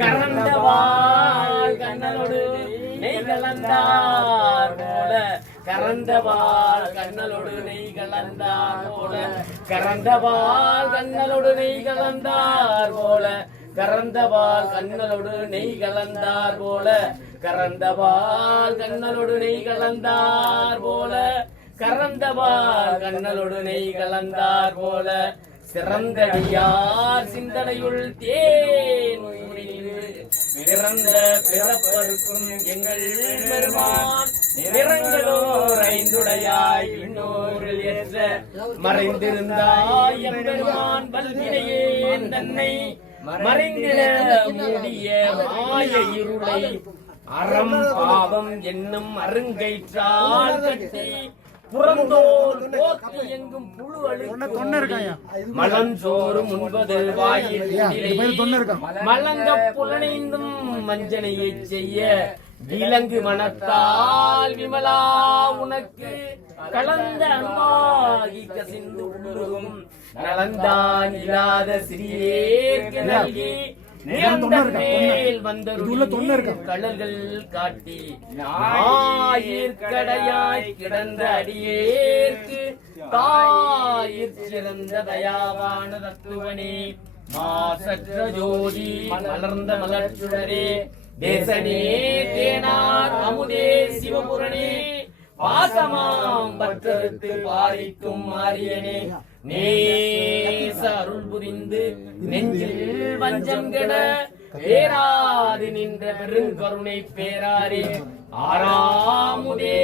கறந்தவாள் கண்ணலோடு நெய் கலந்தார் போல கறந்தவாள் கண்ணலோடு நெய் கலந்தார் போல கறந்தவாள் கண்ணலோடு நெய் கலந்தார் போல கறந்தவாள் கண்ணலோடு நெய் கலந்தார் போல கறந்தவாள் கண்ணலோடு நெய் கலந்தார் போல கறந்தவாள் கண்ணலோடு நெய் கலந்தார் போல சிறந்தடியார் சிந்தனையுள் தேன் பிறந்த பிறப்பருக்கும் எங்கள் பெருமான் நிறங்களோர் ஐந்துடையாய் இன்னோரில் ஏற்ற மறைந்திருந்தாய் எம்பெருமான் பல்வினையே தன்னை மறைந்திட மூடிய மாய இருளை அறம் பாவம் என்னும் அருங்கயிற்றால் கட்டி புறந்தோர் போக்கு எங்கும் புழு அழுக்கு மலஞ்சோறு முன்பது வாயில் மலங்க புலனைந்தும் மஞ்சனையை செய்ய விலங்கு மனத்தால் விமலா உனக்கு கலந்த அன்பாகி கசிந்து உள்ளும் நலந்தான் இல்லாத சிறியேற்கு நல்கி கடல்கள் காட்டி ஞாயிற்கடையாய் கிடந்த அடியேற்கு தாயிற் சிறந்த தயாவான தத்துவனே மாசற்ற ஜோதி மலர்ந்த மலர்ச்சுடரே தேசனே தேனார் அமுதே சிவபுரணே பாசமாம் பற்றறுத்து பாரிக்கும் மாரியனே நேச அருள் புரிந்து நெஞ்சில் வஞ்சம் கெட பேராது நின்ற பெருங்கருணை பேராரே ஆறாமுதே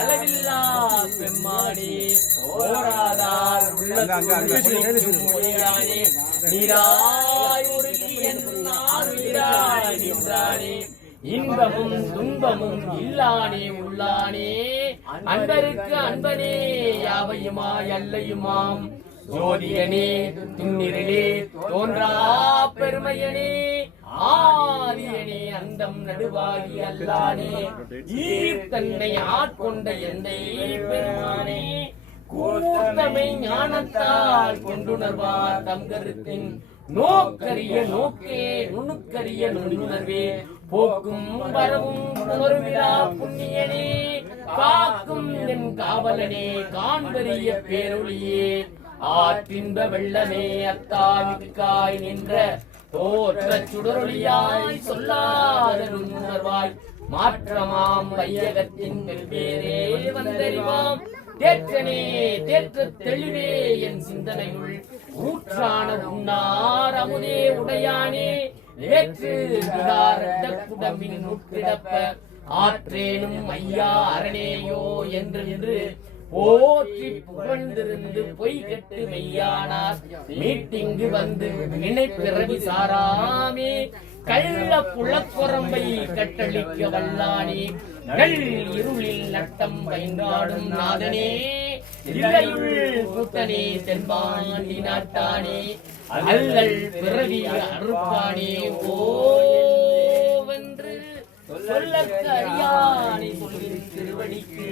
அளவில்லா பெம்மாடி ஓராதார் உள்ளே நீராய் உருகி என் ஆறுயிராய் நின்றானே இன்பமும் துன்பமும் இல்லானே உள்ளானே அன்பருக்கு அன்பனே யாவையுமாய் அல்லையுமாம் ஜோதியனே துன்னிரிலே தோன்றா பெருமையனே ஆதியனே அந்தம் நடுவாகி அல்லானே ஈர்த்தன்னை ஆட்கொண்ட எந்தை பெருமானே கூட்டமை ஞானத்தால் கொண்டுணர்வார் தம் கருத்தின் நோக்கரிய நோக்கே நுணுக்கரிய நுண்ணுணர்வே போக்கும் வரவும் உணர்விழா புண்ணியனே காக்கும் என் காவலனே காண்பரிய பேரொழியே ஆற்றின்ப வெள்ளமே அத்தாமிக்காய் நின்ற தோற்ற சுடரொளியாய் சொல்லாத நுண்ணுணர்வாய் மாற்றமாம் வையகத்தின் வெவ்வேறே வந்தறிவாம் தேற்றனே தேற்ற தெளிவே என் சிந்தனையுள் ஊற்றான உன்னார் அமுதே உடையானே ஏற்று குடமின் நுட்கிடப்ப ஆற்றேனும் ஐயா அரணேயோ என்று போற்றி புகழ்ந்திருந்து பொய் கெட்டு மெய்யானார் மீட்டிங்கு வந்து வினை பிறவி சாராமே கள்ள புலப்புறம்பை கட்டளிக்க வல்லானே நல் இருளில் நட்டம் பயன்றாடும் நாதனே இல்லையுள் கூட்டனே தென்பாண்டி நாட்டானே அல்லல் பிறவி அறுப்பானே ஓவென்று சொல்லக்க அறியானே சொல்லின் திருவடிக்கு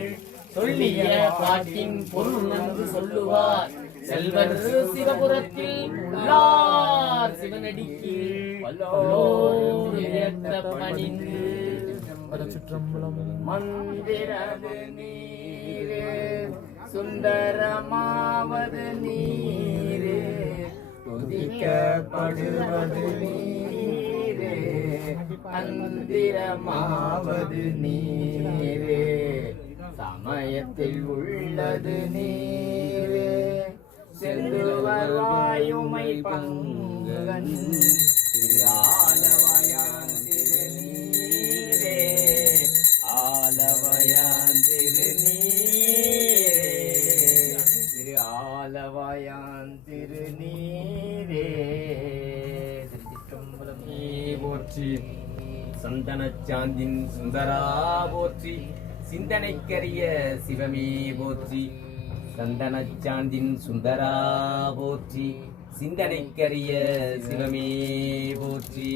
சொல்லிய பாட்டின் பொருள் நன்று சொல்லுவார் செல்வர் சிவபுரத்தில் உள்ளார் சிவனடிக்கு பணிந்து மந்திரது நீரே சுந்தரமாவது நீரே துதிக்கப்படுவது நீரே அந்திரமாவது நீரே சமயத்தில் உள்ளது நீரே செல்லுவர் வாயுமை பங்கன் ஆலவயான் திருநீரே ஆலவயான் திருநீரே திரு ஆலவயான் திருநீரே திருச்சிற்றம்பலமே போற்றி சந்தனச்சாந்தின் சுந்தரா போற்றி சிந்தனைக்கரிய சிவமே போற்றி சந்தனச்சாந்தின் சுந்தரா போற்றி சிந்தனைக்கரிய சிவமே போற்றி.